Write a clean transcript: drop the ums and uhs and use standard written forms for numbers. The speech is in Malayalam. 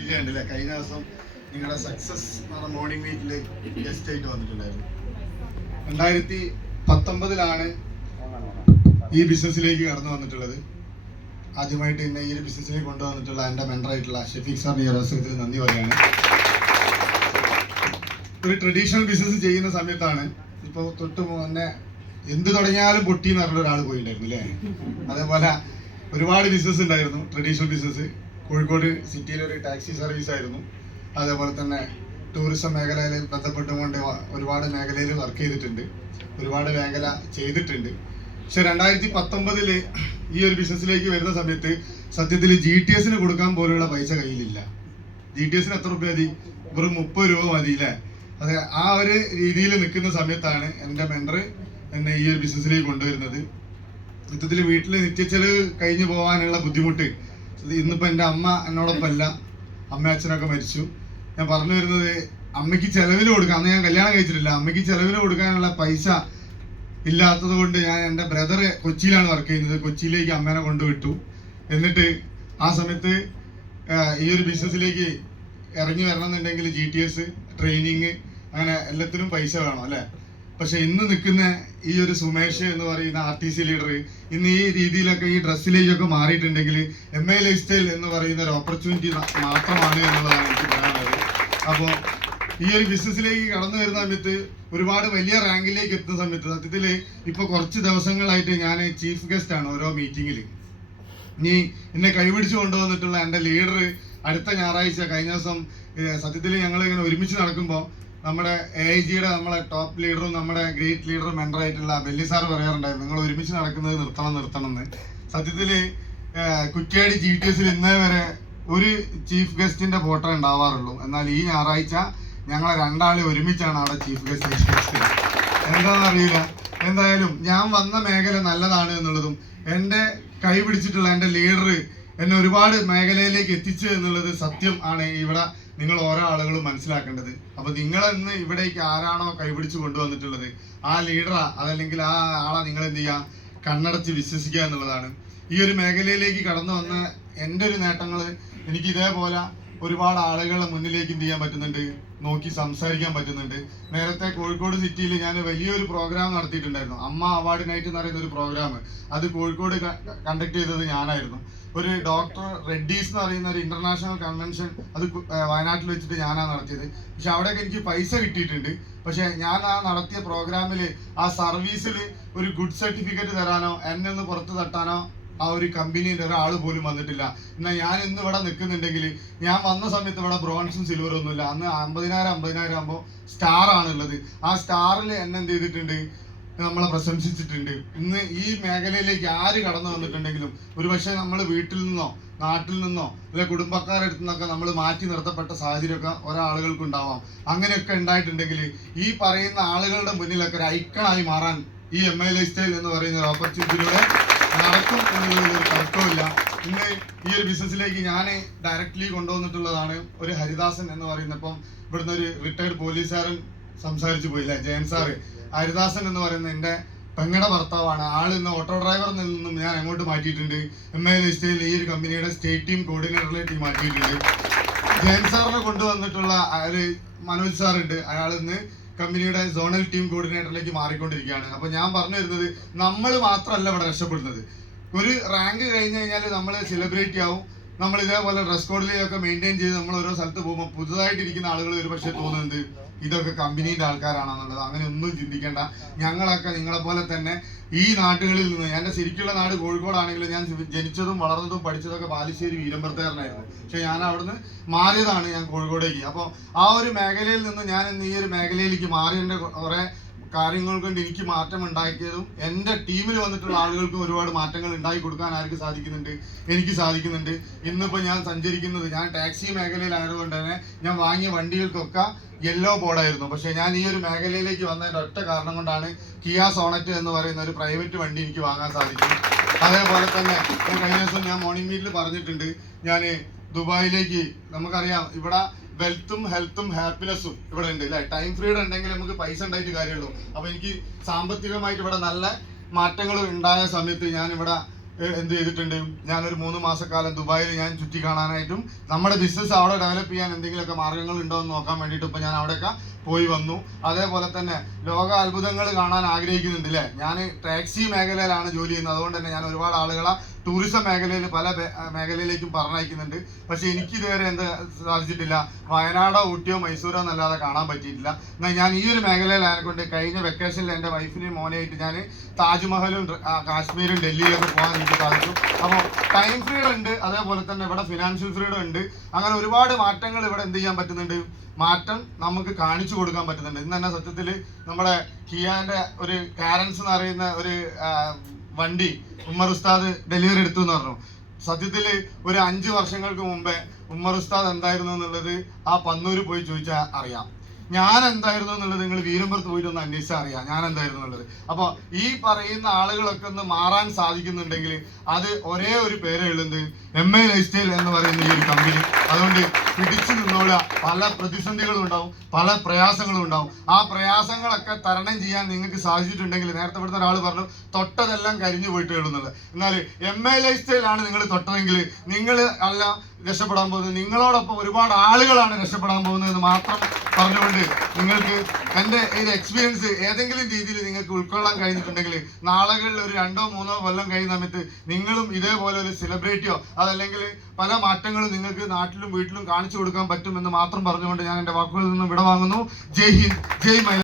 ഖദീജയുണ്ടല്ലേ, കഴിഞ്ഞ ദിവസം നിങ്ങളുടെ സക്സസ് എന്ന് പറഞ്ഞ മോർണിംഗ് മീറ്റിൽ ഗസ്റ്റ് ആയിട്ട് വന്നിട്ടുണ്ടായിരുന്നു. 2019 ഈ ബിസിനസ്സിലേക്ക് കടന്നു വന്നിട്ടുള്ളത്. ആദ്യമായിട്ട് എന്നെ ഈ ഒരു ബിസിനസ്സിലേക്ക് കൊണ്ടുവന്നിട്ടുള്ള എൻ്റെ മെൻറ്ററായിട്ടുള്ള ഷെഫീഖ് സാറിന് ഈ അവസരത്തിൽ നന്ദി പറയുകയാണ്. ഒരു ട്രഡീഷണൽ ബിസിനസ് ചെയ്യുന്ന സമയത്താണ് ഇപ്പോൾ തൊട്ട് മുന്നേ എന്ത് തുടങ്ങിയാലും പൊട്ടി എന്ന് പറഞ്ഞ ഒരാൾ പോയിട്ടുണ്ടായിരുന്നു അല്ലേ. അതേപോലെ ഒരുപാട് ബിസിനസ് ഉണ്ടായിരുന്നു. ട്രഡീഷണൽ ബിസിനസ് കോഴിക്കോട് സിറ്റിയിലൊരു ടാക്സി സർവീസ് ആയിരുന്നു. അതേപോലെ തന്നെ ടൂറിസം മേഖലയിൽ ബന്ധപ്പെട്ടുകൊണ്ട് ഒരുപാട് മേഖലയിൽ വർക്ക് ചെയ്തിട്ടുണ്ട്, ഒരുപാട് മേഖല ചെയ്തിട്ടുണ്ട്. പക്ഷെ 2019 ഈ ഒരു ബിസിനസ്സിലേക്ക് വരുന്ന സമയത്ത് സത്യത്തിൽ GTS കൊടുക്കാൻ പോലുള്ള പൈസ കയ്യിലില്ല. GTS എത്ര രൂപ മതി? വെറും 30 രൂപ മതി അല്ലേ. അതെ, ആ ഒരു രീതിയിൽ നിൽക്കുന്ന സമയത്താണ് എൻ്റെ മെൻറ്റർ എന്നെ ഈ ഒരു ബിസിനസ്സിലേക്ക് കൊണ്ടുവരുന്നത്. യുദ്ധത്തിൽ വീട്ടിൽ നിത്യച്ചെലവ് കഴിഞ്ഞു പോകാനുള്ള ബുദ്ധിമുട്ട് ഇന്നിപ്പോൾ എൻ്റെ അമ്മ എന്നോടൊപ്പം അല്ല, അമ്മ അച്ഛനൊക്കെ മരിച്ചു. ഞാൻ പറഞ്ഞു വരുന്നത്, അമ്മയ്ക്ക് ചെലവിന് കൊടുക്കാൻ, അന്ന് ഞാൻ കല്യാണം കഴിച്ചിട്ടില്ല, അമ്മയ്ക്ക് ചെലവിന് കൊടുക്കാനുള്ള പൈസ ഇല്ലാത്തത് കൊണ്ട് ഞാൻ എൻ്റെ ബ്രദർ കൊച്ചിയിലാണ് വർക്ക് ചെയ്യുന്നത്, കൊച്ചിയിലേക്ക് അമ്മേനെ കൊണ്ടുവിട്ടു. എന്നിട്ട് ആ സമയത്ത് ഈ ഒരു ബിസിനസ്സിലേക്ക് ഇറങ്ങി വരണം എന്നുണ്ടെങ്കിൽ GTS ട്രെയിനിങ് അങ്ങനെ എല്ലാത്തിനും പൈസ വേണം അല്ലേ. പക്ഷെ ഇന്ന് നിൽക്കുന്ന ഈ ഒരു സുമേഷ് എന്ന് പറയുന്ന RTC ലീഡർ ഇന്ന് ഈ രീതിയിലൊക്കെ ഈ ഡ്രസ്സിലേക്കൊക്കെ മാറിയിട്ടുണ്ടെങ്കിൽ MA ലൈഫ് സ്റ്റൈൽ എന്ന് പറയുന്ന ഒരു ഓപ്പർച്യൂണിറ്റി മാത്രമാണ് എന്നുള്ളതാണ് എനിക്ക് പറയാനുള്ളത്. അപ്പോൾ ഈ ഒരു ബിസിനസ്സിലേക്ക് കടന്നു വരുന്ന സമയത്ത് ഒരുപാട് വലിയ റാങ്കിലേക്ക് എത്തുന്ന സമയത്ത് സത്യത്തിൽ ഇപ്പോൾ കുറച്ച് ദിവസങ്ങളായിട്ട് ഞാൻ ചീഫ് ഗസ്റ്റ് ആണ് ഓരോ മീറ്റിങ്ങിൽ. ഇനി എന്നെ കൈപിടിച്ച് കൊണ്ടുവന്നിട്ടുള്ള എൻ്റെ ലീഡർ അടുത്ത ഞായറാഴ്ച, കഴിഞ്ഞ ദിവസം സത്യത്തിൽ ഞങ്ങൾ ഇങ്ങനെ ഒരുമിച്ച് നടക്കുമ്പോൾ നമ്മുടെ AIGയുടെ നമ്മളെ ടോപ്പ് ലീഡറും നമ്മുടെ ഗ്രേറ്റ് ലീഡറും മെൻറ്ററായിട്ടുള്ള ബെല്ലി സാർ പറയാറുണ്ടായിരുന്നു, നിങ്ങൾ ഒരുമിച്ച് നടക്കുന്നത് നിർത്തണം എന്ന്. സത്യത്തിൽ കുറ്റ്യാടി GTS ഇന്നേ വരെ ഒരു ചീഫ് ഗസ്റ്റിന്റെ ഫോട്ടോ ഉണ്ടാവാറുള്ളൂ. എന്നാൽ ഈ ഞായറാഴ്ച ഞങ്ങളെ രണ്ടാളെ ഒരുമിച്ചാണ് അവിടെ ചീഫ് ഗസ്റ്റ്. എന്താണെന്നറിയില്ല. എന്തായാലും ഞാൻ വന്ന മേഖല നല്ലതാണ് എന്നുള്ളതും എൻ്റെ കൈ പിടിച്ചിട്ടുള്ള എൻ്റെ ലീഡർ എന്നെ ഒരുപാട് മേഖലയിലേക്ക് എത്തിച്ചു എന്നുള്ളത് സത്യം ആണ്. ഇവിടെ നിങ്ങൾ ഓരോ ആളുകളും മനസ്സിലാക്കേണ്ടത്. അപ്പൊ നിങ്ങളിന്ന് ഇവിടേക്ക് ആരാണോ കൈപിടിച്ച് കൊണ്ടുവന്നിട്ടുള്ളത്, ആ ലീഡറാ അതല്ലെങ്കിൽ ആ ആളെ നിങ്ങൾ എന്ത് ചെയ്യുക, കണ്ണടച്ച് വിശ്വസിക്കുക എന്നുള്ളതാണ്. ഈ ഒരു മേഖലയിലേക്ക് കടന്നു വന്ന എൻ്റെ ഒരു നേട്ടങ്ങൾ എനിക്ക് ഇതേപോലെ ഒരുപാട് ആളുകളെ മുന്നിലേക്ക് എന്ത് ചെയ്യാൻ പറ്റുന്നുണ്ട്, നോക്കി സംസാരിക്കാൻ പറ്റുന്നുണ്ട്. നേരത്തെ കോഴിക്കോട് സിറ്റിയിൽ ഞാൻ വലിയൊരു പ്രോഗ്രാം നടത്തിയിട്ടുണ്ടായിരുന്നു, അമ്മ അവാർഡ് നൈറ്റ് എന്ന് പറയുന്ന ഒരു പ്രോഗ്രാം. അത് കോഴിക്കോട് കണ്ടക്ട് ചെയ്തത് ഞാനായിരുന്നു. ഒരു ഡോക്ടർ റെഡ്ഡീസ് എന്ന് പറയുന്ന ഒരു ഇന്റർനാഷണൽ കൺവെൻഷൻ അത് വയനാട്ടിൽ വെച്ചിട്ട് ഞാനാണ് നടത്തിയത്. പക്ഷെ അവിടെയൊക്കെ എനിക്ക് പൈസ കിട്ടിയിട്ടുണ്ട്. പക്ഷെ ഞാൻ ആ നടത്തിയ പ്രോഗ്രാമിൽ ആ സർവീസിൽ ഒരു ഗുഡ് സർട്ടിഫിക്കറ്റ് തരാനോ എന്നെ ഒന്ന് പുറത്ത് തട്ടാനോ ആ ഒരു കമ്പനിയുടെ ഒരാൾ പോലും വന്നിട്ടില്ല. എന്നാൽ ഞാൻ ഇന്ന് ഇവിടെ നിൽക്കുന്നുണ്ടെങ്കിൽ ഞാൻ വന്ന സമയത്ത് ഇവിടെ ബ്രോൺസും സിൽവറും ഒന്നുമില്ല. അന്ന് 50,000 ആകുമ്പോൾ സ്റ്റാർ ആണുള്ളത്. ആ സ്റ്റാറിൽ എന്നെ എന്ത് ചെയ്തിട്ടുണ്ട്, നമ്മളെ പ്രശംസിച്ചിട്ടുണ്ട്. ഇന്ന് ഈ മേഖലയിലേക്ക് ആര് കടന്നു വന്നിട്ടുണ്ടെങ്കിലും ഒരുപക്ഷെ നമ്മൾ വീട്ടിൽ നിന്നോ നാട്ടിൽ നിന്നോ അല്ലെ കുടുംബക്കാരുടെ അടുത്തു നിന്നൊക്കെ നമ്മൾ മാറ്റി നിർത്തപ്പെട്ട സാഹചര്യമൊക്കെ ഒരാളുകൾക്ക് ഉണ്ടാവാം. അങ്ങനെയൊക്കെ ഉണ്ടായിട്ടുണ്ടെങ്കിൽ ഈ പറയുന്ന ആളുകളുടെ മുന്നിലൊക്കെ ഒരു ഐക്കണായി മാറാൻ ഈ MA ലൈഫ് സ്റ്റൈൽ എന്ന് പറയുന്ന ഒരു ഓപ്പർച്യൂണിറ്റിയിലൂടെ നടക്കും എന്നുള്ളതിൽ ഒരു തർക്കമില്ല. ഇന്ന് ഈ ഒരു ബിസിനസ്സിലേക്ക് ഞാൻ ഡയറക്റ്റ്ലി കൊണ്ടുവന്നിട്ടുള്ളതാണ് ഒരു ഹരിദാസൻ എന്ന് പറയുന്ന, ഇപ്പം ഇവിടുന്ന് ഒരു റിട്ടയർഡ് പോലീസുകാരൻ സംസാരിച്ചു പോയില്ലേ, ജയൻ സാറ്. ഹരിദാസൻ എന്ന് പറയുന്ന എൻ്റെ പെങ്ങളുടെ ഭർത്താവാണ്. ആൾ ഇന്ന് ഓട്ടോ ഡ്രൈവറിൽ നിന്നും ഞാൻ അങ്ങോട്ട് മാറ്റിയിട്ടുണ്ട്. MA ലൈഫ് സ്റ്റൈൽ ഈ ഒരു കമ്പനിയുടെ സ്റ്റേറ്റ് ടീം കോർഡിനേറ്ററിലേക്ക് മാറ്റിയിട്ടുണ്ട്. ജയൻ സാറിനെ കൊണ്ടുവന്നിട്ടുള്ള ഒരു മനോജ് സാറുണ്ട്, അയാൾ ഇന്ന് കമ്പനിയുടെ സോണൽ ടീം കോർഡിനേറ്ററിലേക്ക് മാറിക്കൊണ്ടിരിക്കുകയാണ്. അപ്പൊ ഞാൻ പറഞ്ഞു വരുന്നത്, നമ്മൾ മാത്രമല്ല ഇവിടെ രക്ഷപ്പെടുന്നത്. ഒരു റാങ്ക് കഴിഞ്ഞ് കഴിഞ്ഞാൽ നമ്മൾ സെലിബ്രേറ്റ് ആവും. നമ്മൾ ഇതേപോലെ ഡ്രസ് കോഡിലേക്ക് മെയിൻറ്റെയിൻ ചെയ്ത് നമ്മൾ ഓരോ സ്ഥലത്ത് പോകുമ്പോൾ പുതുതായിട്ടിരിക്കുന്ന ആളുകൾ ഒരു പക്ഷേ തോന്നുന്നത് ഇതൊക്കെ കമ്പനീൻ്റെ ആൾക്കാരാണെന്നുള്ളത്. അങ്ങനെ ഒന്നും ചിന്തിക്കേണ്ട. ഞങ്ങളൊക്കെ നിങ്ങളെപ്പോലെ തന്നെ ഈ നാട്ടുകളിൽ നിന്ന്, എൻ്റെ ശരിക്കുള്ള നാട് കോഴിക്കോടാണെങ്കിലും ഞാൻ ജനിച്ചതും വളർന്നതും പഠിച്ചതൊക്കെ ബാലുശ്ശേരി വീരമ്പർത്തേരനായിരുന്നു. പക്ഷെ ഞാൻ അവിടുന്ന് മാറിയതാണ് ഞാൻ കോഴിക്കോടേക്ക്. അപ്പോൾ ആ ഒരു മേഖലയിൽ നിന്ന് ഞാൻ ഇന്ന് ഈ ഒരു മേഖലയിലേക്ക് മാറിയതിൻ്റെ കുറേ കാര്യങ്ങൾ കൊണ്ട് എനിക്ക് മാറ്റം ഉണ്ടാക്കിയതും എൻ്റെ ടീമിൽ വന്നിട്ടുള്ള ആളുകൾക്കും ഒരുപാട് മാറ്റങ്ങൾ ഉണ്ടാക്കി കൊടുക്കാൻ ആർക്ക് സാധിക്കുന്നുണ്ട്, എനിക്ക് സാധിക്കുന്നുണ്ട്. ഇന്നിപ്പോൾ ഞാൻ സഞ്ചരിക്കുന്നത്, ഞാൻ ടാക്സി മേഖലയിലായതുകൊണ്ട് തന്നെ ഞാൻ വാങ്ങിയ വണ്ടികൾക്കൊക്കെ യെല്ലോ ബോർഡായിരുന്നു. പക്ഷേ ഞാൻ ഈ ഒരു മേഖലയിലേക്ക് വന്നതിൻ്റെ ഒറ്റ കാരണം കൊണ്ടാണ് കിയ സോണറ്റ് എന്ന് പറയുന്ന ഒരു പ്രൈവറ്റ് വണ്ടി എനിക്ക് വാങ്ങാൻ സാധിക്കും. അതേപോലെ തന്നെ കഴിഞ്ഞ ദിവസം ഞാൻ മോർണിംഗ് മീറ്റിൽ പറഞ്ഞിട്ടുണ്ട്, ഞാൻ ദുബായിലേക്ക്, നമുക്കറിയാം ഇവിടെ വെൽത്തും ഹെൽത്തും ഹാപ്പിനെസ്സും ഇവിടെ ഉണ്ട് അല്ലേ. ടൈം ഫ്രീഡം ഉണ്ടെങ്കിൽ നമുക്ക് പൈസ ഉണ്ടായിട്ട് കാര്യമുള്ളൂ. അപ്പോൾ എനിക്ക് സാമ്പത്തികമായിട്ട് ഇവിടെ നല്ല മാറ്റങ്ങൾ ഉണ്ടായ സമയത്ത് ഞാൻ ഇവിടെ എന്ത് ചെയ്തിട്ടുണ്ട്, ഞാനൊരു 3 മാസക്കാലം ദുബായിൽ ഞാൻ ചുറ്റി കാണാനായിട്ടും നമ്മുടെ ബിസിനസ് അവിടെ ഡെവലപ്പ് ചെയ്യാൻ എന്തെങ്കിലുമൊക്കെ മാർഗ്ഗങ്ങൾ ഉണ്ടോ എന്ന് നോക്കാൻ വേണ്ടിയിട്ട് ഇപ്പം ഞാൻ അവിടെയൊക്കെ പോയി വന്നു. അതേപോലെ തന്നെ ലോക അത്ഭുതങ്ങൾ കാണാൻ ആഗ്രഹിക്കുന്നുണ്ട് അല്ലേ. ഞാൻ ടാക്സി മേഖലയിലാണ് ജോലി ചെയ്യുന്നത്, അതുകൊണ്ട് തന്നെ ഞാൻ ഒരുപാട് ആളുകളെ ടൂറിസം മേഖലയിൽ പല മേഖലയിലേക്കും പറഞ്ഞയക്കുന്നുണ്ട്. പക്ഷെ എനിക്ക് ഇതുവരെ എന്ത് സാധിച്ചിട്ടില്ല, വയനാടോ ഊട്ടിയോ മൈസൂരോ എന്നല്ലാതെ കാണാൻ പറ്റിയിട്ടില്ല. എന്നാൽ ഞാൻ ഈ ഒരു മേഖലയിൽ ആയതുകൊണ്ട് കഴിഞ്ഞ വെക്കേഷനിൽ എൻ്റെ വൈഫിനെയും മോനെയായിട്ട് ഞാൻ താജ്മഹലും കാശ്മീരും ഡൽഹിയിലൊക്കെ പോകാൻ എനിക്ക് സാധിച്ചു. അപ്പോൾ ടൈം ഫ്രീഡം ഉണ്ട്, അതേപോലെ തന്നെ ഇവിടെ ഫിനാൻഷ്യൽ ഫ്രീഡം ഉണ്ട്. അങ്ങനെ ഒരുപാട് മാറ്റങ്ങൾ ഇവിടെ എന്ത് ചെയ്യാൻ പറ്റുന്നുണ്ട്, മാറ്റം നമുക്ക് കാണിച്ചു കൊടുക്കാൻ പറ്റുന്നുണ്ട്. ഇന്ന് തന്നെ സത്യത്തിൽ നമ്മുടെ കിയാന്റെ ഒരു കാരൻസ് എന്ന് പറയുന്ന ഒരു വണ്ടി ഉമ്മർ ഉസ്താദ് ഡെലിവറി എടുത്തു എന്ന് പറഞ്ഞു. സത്യത്തിൽ ഒരു 5 വർഷങ്ങൾക്ക് മുമ്പേ ഉമ്മർ ഉസ്താദ് എന്തായിരുന്നു എന്നുള്ളത് ആ പന്നൂര് പോയി ചോദിച്ചാൽ അറിയാം. ഞാൻ എന്തായിരുന്നു എന്നുള്ളത് നിങ്ങൾ വീരമ്പുറത്ത് പോയിട്ട് ഒന്ന് അന്വേഷിച്ചാൽ അറിയാം ഞാൻ എന്തായിരുന്നു എന്നുള്ളത്. അപ്പോൾ ഈ പറയുന്ന ആളുകളൊക്കെ ഒന്ന് മാറാൻ സാധിക്കുന്നുണ്ടെങ്കിൽ അത് ഒരേ ഒരു പേരേ ഉള്ളത് MA ലൈഫ് സ്റ്റൈൽ എന്ന് പറയുന്ന ഈ ഒരു കമ്പനി. അതുകൊണ്ട് പിടിച്ചു നിന്നോളുക. പല പ്രതിസന്ധികളും ഉണ്ടാവും, പല പ്രയാസങ്ങളും ഉണ്ടാവും. ആ പ്രയാസങ്ങളൊക്കെ തരണം ചെയ്യാൻ നിങ്ങൾക്ക് സാധിച്ചിട്ടുണ്ടെങ്കിൽ, നേരത്തെ ഇവിടുത്തെ ഒരാൾ പറഞ്ഞു തൊട്ടതെല്ലാം കരിഞ്ഞു പോയിട്ടേ ഉള്ളൂ എന്നുള്ളത്. എന്നാൽ MA ലൈഫ് സ്റ്റൈലാണ് നിങ്ങൾ തൊട്ടതെങ്കിൽ നിങ്ങൾ അല്ല രക്ഷപ്പെടാൻ പോകുന്നത്, നിങ്ങളോടൊപ്പം ഒരുപാട് ആളുകളാണ് രക്ഷപ്പെടാൻ പോകുന്നതെന്ന് മാത്രം പറഞ്ഞുകൊണ്ട് നിങ്ങൾക്ക് എൻ്റെ ഈ എക്സ്പീരിയൻസ് ഏതെങ്കിലും രീതിയിൽ നിങ്ങൾക്ക് ഉൾക്കൊള്ളാൻ കഴിഞ്ഞിട്ടുണ്ടെങ്കിൽ നാളുകളിൽ ഒരു 2-3 കൊല്ലം കഴിയുന്ന സമയത്ത് നിങ്ങളും ഇതേപോലെ ഒരു സെലിബ്രിറ്റിയോ അതല്ലെങ്കിൽ പല മാറ്റങ്ങളും നിങ്ങൾക്ക് നാട്ടിലും വീട്ടിലും കാണിച്ചു കൊടുക്കാൻ പറ്റുമെന്ന് മാത്രം പറഞ്ഞുകൊണ്ട് ഞാൻ എൻ്റെ വാക്കുകളിൽ നിന്നും വിടവാങ്ങുന്നു. ജയ് ഹിന്ദ്, ജയ് മൈ.